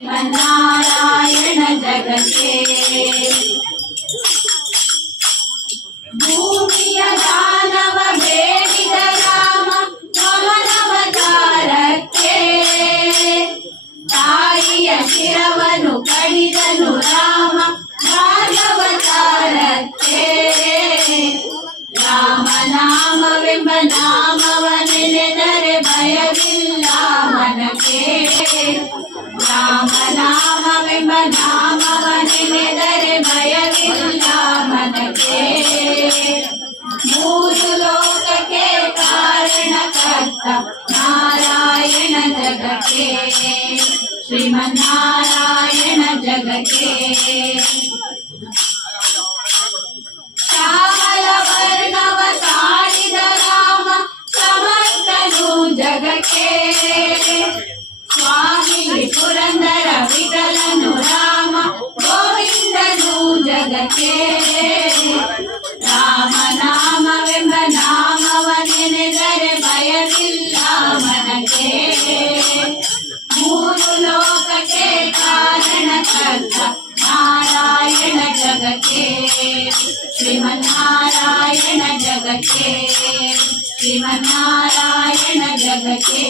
नारायण जगते भूमिय दानव ಬೇಡಿದ ರಾಮ ಮಮನವತಾರಕ್ಕೆ ತಾಯಿಯ ಶಿರವನ್ನು ಕಡಿದನು ರಾಮ ರಾಘವತಾರಕ್ಕೆ ರಾಮನಾಮವೆಂಬ ನಾಮವನೆನೆದರೆ ಭಯವಿಲ್ಲ ಮನಕ್ಕೆ ರಾಮನಾಮವೆಂಬ ನಾಮವನೆನೆದರೆ ಭಯವಿಲ್ಲ ಮನಕ್ಕೆ ಮೂರು ಲೋಕಕ್ಕೆ ಕಾರಣಕರ್ತ ನಾರಾಯಣ ಜಗಕ್ಕೆ ಶ್ರೀಮನ್ನಾರಾಯಣ ಜಗಕ್ಕೆ ಶ್ಯಾಮಲ ವರ್ಣವ ತಾಳಿದ ರಾಮ ಸಮರ್ಥನು ಜಗಕ್ಕೆ ಸ್ವಾಮಿ ಪುರಂದರ ವಿಠಲನು ರಾಮ ಗೋವಿಂದನು ಜಗಕ್ಕೆ ರಾಮನಾಮವೆಂಬ ನಾಮವನೆನೆದರೆ ಭಯವಿಲ್ಲ ಮನಕ್ಕೆ ಮೂರು ಲೋಕಕ್ಕೆ ಕಾರಣಕರ್ತ ನಾರಾಯಣ ಜಗಕ್ಕೆ ಶ್ರೀಮನ್ನಾರಾಯಣ ಜಗಕ್ಕೆ ಶ್ರೀಮನ್ನಾರಾಯಣ ಜಗಕ್ಕೆ